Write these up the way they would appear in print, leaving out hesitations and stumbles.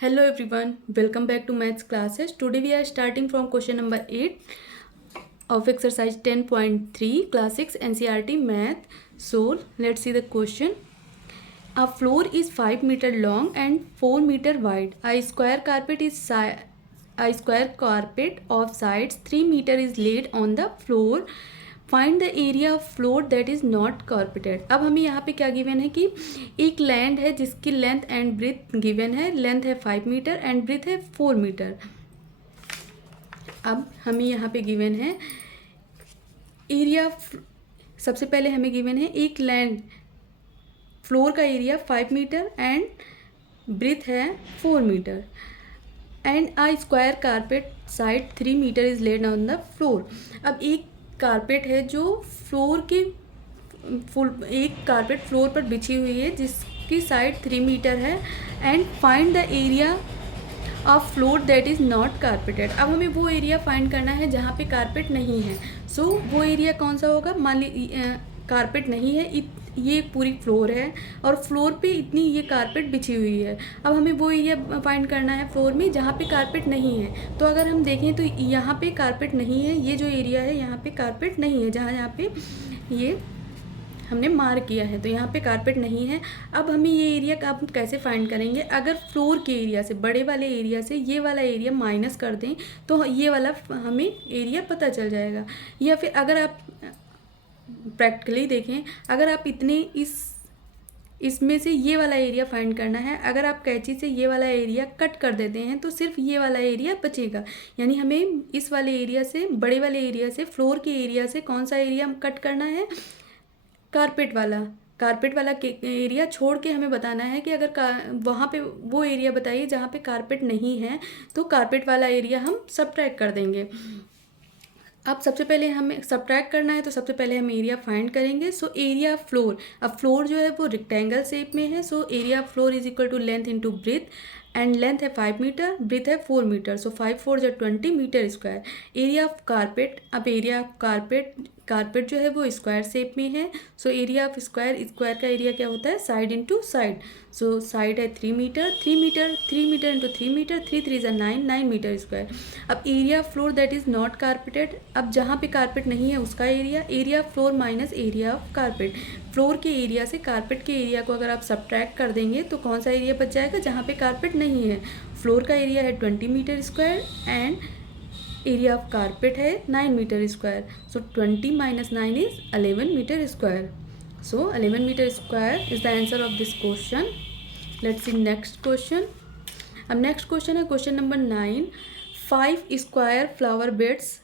Hello everyone, welcome back to maths classes. Today we are starting from question number 8 of exercise 10.3 class 6 NCERT math. So let's see the question. A floor is 5 meter long and 4 meter wide. A square carpet of sides 3 meter is laid on the floor. Find the area of floor that is not carpeted. अब हमें यहाँ पे क्या given है कि एक land है जिसकी लेंथ एंड ब्रेथ गिवन है। लेंथ है 5 मीटर एंड ब्रेथ है 4 मीटर। अब हमें यहाँ पे गिवन है एरिया। सबसे पहले हमें गिवन है एक लैंड फ्लोर का एरिया 5 मीटर एंड ब्रेथ है 4 metre and a square carpet side 3 metre is laid on the floor. अब एक कारपेट है जो फ्लोर के एक कारपेट फ्लोर पर बिछी हुई है जिसकी साइड 3 मीटर है and find the area of floor that is not carpeted. अब हमें वो एरिया फाइंड करना है जहाँ पे कारपेट नहीं है। सो वो एरिया कौन सा होगा? मान ली कारपेट नहीं है, ये पूरी फ्लोर है और फ्लोर पे इतनी ये कारपेट बिछी हुई है। अब हमें वो एरिया फाइंड करना है फ्लोर में जहाँ पे कारपेट नहीं है। तो अगर हम देखें तो यहाँ पे कारपेट नहीं है, ये जो एरिया है यहाँ पे कारपेट नहीं है, जहाँ पे ये हमने मार्क किया है तो यहाँ पे कारपेट नहीं है। अब हमें ये एरिया आप कैसे फाइंड करेंगे? अगर फ्लोर के एरिया से, बड़े वाले एरिया से ये वाला एरिया माइनस कर दें तो ये वाला हमें एरिया पता चल जाएगा। या फिर अगर आप प्रैक्टिकली देखें, अगर आप इसमें से ये वाला एरिया फाइंड करना है, अगर आप कैंची से ये वाला एरिया कट कर देते हैं तो सिर्फ ये वाला एरिया बचेगा। यानी हमें इस वाले एरिया से, बड़े वाले एरिया से, फ्लोर के एरिया से कौन सा एरिया कट करना है? कारपेट वाला एरिया छोड़ के हमें बताना है कि अगर वहाँ पे वो एरिया बताइए जहाँ पे कारपेट नहीं है तो कारपेट वाला एरिया हम सब्ट्रैक्ट कर देंगे। अब सबसे पहले हमें सब्ट्रैक्ट करना है तो सबसे पहले हम एरिया फाइंड करेंगे। सो एरिया ऑफ फ्लोर, अब फ्लोर जो है वो रेक्टेंगल शेप में है। So area of floor is equal to length into breadth and length है 5 मीटर, ब्रेथ है 4 मीटर। सो 5 4 जो 20 metre square. Area of carpet, अब एरिया ऑफ कारपेट जो है वो स्क्वायर शेप में है। सो एरिया ऑफ स्क्वायर का एरिया क्या होता है? Side into side. So side है 3 मीटर, 3 मीटर इंटू 3 मीटर, 3 3 ज़ा 9 मीटर स्क्वायर। अब area of floor that is not carpeted, अब जहाँ पे कारपेट नहीं है उसका area of floor minus area of carpet. Floor के एरिया से कारपेट के एरिया को अगर आप सब्ट्रैक्ट कर देंगे तो कौन सा एरिया बच जाएगा? जहाँ पे कारपेट नहीं है। फ्लोर का एरिया है 20 metre square and area of carpet है 9 metre square. So 20 minus 9 is 11 metre square. So 11 metre square is the answer of this question. Let's see next question. अब नेक्स्ट क्वेश्चन है question number 9। 5 स्क्वायर flower beds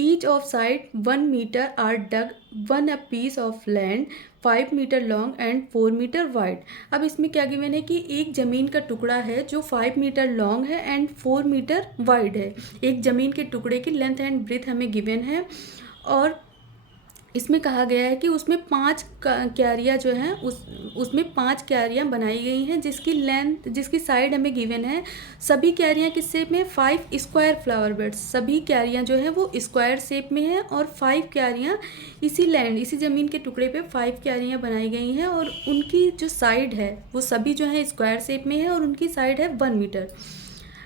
each of side 1 meter are dug one a piece of land 5 meter long and 4 meter wide। अब इसमें क्या given है कि एक ज़मीन का टुकड़ा है जो 5 मीटर लॉन्ग है एंड 4 मीटर वाइड है। एक ज़मीन के टुकड़े की लेंथ एंड ब्रेथ हमें गिवन है और इसमें कहा गया है कि उसमें 5 क्यारियाँ जो हैं उसमें 5 क्यारियाँ बनाई गई हैं जिसकी साइड हमें गिवन है। सभी क्यारियाँ किस शेप में? 5 स्क्वायर फ्लावर बेड्स। सभी क्यारियाँ जो हैं वो स्क्वायर शेप में हैं और 5 क्यारियाँ इसी ज़मीन के टुकड़े पे 5 क्यारियाँ बनाई गई हैं और उनकी जो साइड है वो सभी जो है स्क्वायर शेप में है और उनकी साइड है 1 मीटर।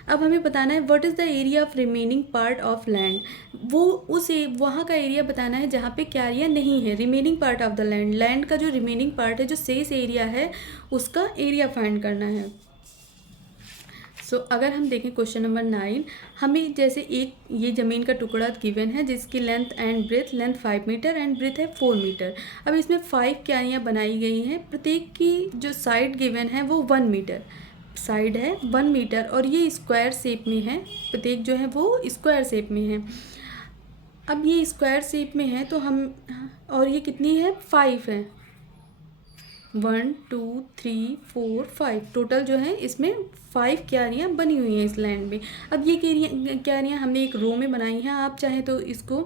अब हमें बताना है what is the area of remaining part of land. वहाँ का एरिया बताना है जहाँ पे क्यारियाँ नहीं है। Remaining part of the land का जो रिमेनिंग पार्ट है, जो शेष एरिया है, उसका एरिया फाइंड करना है। सो अगर हम देखें क्वेश्चन नंबर 9, हमें जैसे एक ये ज़मीन का टुकड़ा गिवन है जिसकी length and breadth, length 5 metre and breadth है 4 मीटर। अब इसमें 5 क्यारियाँ बनाई गई हैं, प्रत्येक की जो साइड गिवन है वो 1 मीटर साइड है 1 मीटर और ये स्क्वायर शेप में है। प्रत्येक जो है वो स्क्वायर शेप में है। अब ये स्क्वायर शेप में है तो हम, और ये कितनी है? 5 है। 1 2 3 4 5 टोटल जो है इसमें 5 क्यारियाँ बनी हुई हैं इस लैंड में। अब ये क्यारियाँ हमने एक रो में बनाई हैं। आप चाहें तो इसको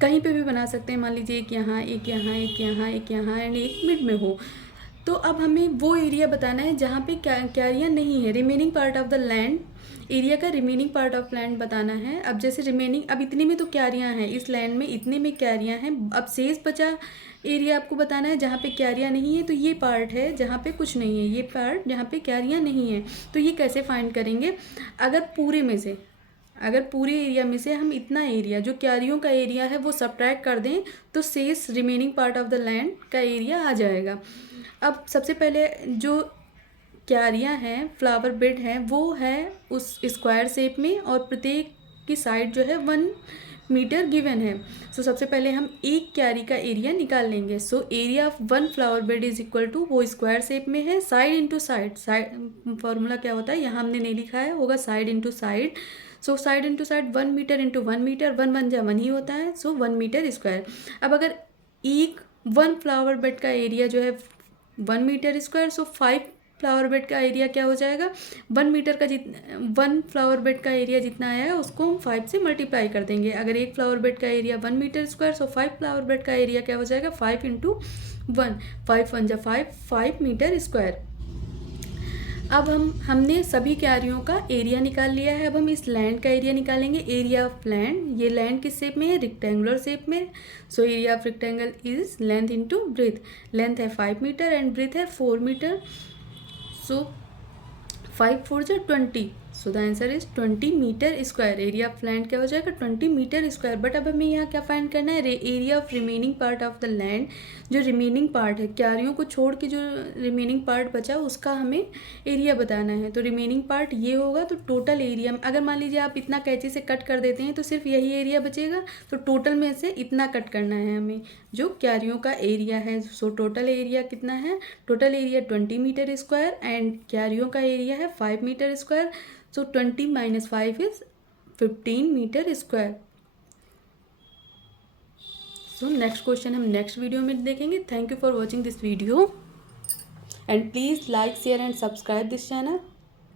कहीं पे भी बना सकते हैं। मान लीजिए एक यहाँ, एक यहाँ, एक यहाँ, एक यहाँ एंड एक मिड में हो। तो अब हमें वो एरिया बताना है जहाँ पे क्यारियाँ नहीं है, remaining part of the land, area का रिमेनिंग पार्ट ऑफ लैंड बताना है। अब जैसे रिमेनिंग, अब इतने में तो क्यारियाँ हैं, इस लैंड में इतने में क्यारियाँ हैं, अब शेष बचा एरिया आपको बताना है जहाँ पे क्यारियाँ नहीं है। तो ये पार्ट है जहाँ पे कुछ नहीं है, ये पार्ट जहाँ पे क्यारियाँ नहीं है। तो ये कैसे फाइंड करेंगे? अगर पूरे एरिया में से हम इतना एरिया जो क्यारियों का एरिया है वो सब्ट्रैक्ट कर दें तो शेष remaining part of the land का एरिया आ जाएगा। अब सबसे पहले जो क्यारियाँ हैं, फ्लावर बेड हैं, वो है उस स्क्वायर शेप में और प्रत्येक की साइड जो है 1 मीटर गिवन है। सो सबसे पहले हम एक क्यारी का एरिया निकाल लेंगे। So area of 1 flower bed is equal to, वो स्क्वायर शेप में है, साइड इंटू साइड, फॉर्मूला क्या होता है यहाँ हमने नहीं लिखा है, होगा side into side. So side into side 1 metre into 1 metre, 1 1 जा 1 ही होता है, सो 1 मीटर स्क्वायर। अब अगर एक 1 फ्लावर बेड का एरिया जो है 1 मीटर स्क्वायर, सो 5 फ्लावर बेड का एरिया क्या हो जाएगा, 1 मीटर का 1 फ्लावर बेड का एरिया जितना आया है उसको हम 5 से मल्टीप्लाई कर देंगे। अगर एक फ्लावर बेड का एरिया 1 मीटर स्क्वायर, सो 5 फ्लावर बेड का एरिया क्या हो जाएगा, 5 इंटू 1, 5 1 जा 5, 5 मीटर स्क्वायर। अब हमने सभी क्यारियों का एरिया निकाल लिया है। अब हम इस लैंड का एरिया निकालेंगे, एरिया ऑफ लैंड। ये लैंड किस शेप में है, रेक्टेंगुलर शेप में। सो area of rectangle is length into breath. Length है 5 मीटर एंड ब्रेथ है 4 मीटर। सो 5 4 जा 20, so the answer is 20 metre square. Area of land क्या हो जाएगा, 20 मीटर स्क्वायर। बट अब हमें यहाँ क्या फाइंड करना है, area of remaining part of the land. जो रिमेनिंग पार्ट है, क्यारियों को छोड़ के जो रिमेनिंग पार्ट बचा उसका हमें एरिया बताना है। तो रिमेनिंग पार्ट ये होगा, तो टोटल एरिया, अगर मान लीजिए आप इतना कैंची से कट कर देते हैं तो सिर्फ यही एरिया बचेगा, तो टोटल में से इतना कट करना है हमें जो क्यारियों का एरिया है। सो टोटल एरिया कितना है, total area 20 metre square and क्यारियों का एरिया है 5 metre square. So 20 minus 5 is 15 metre square. So next question हम नेक्स्ट वीडियो में देखेंगे। Thank you for watching this video and please like share and subscribe this channel.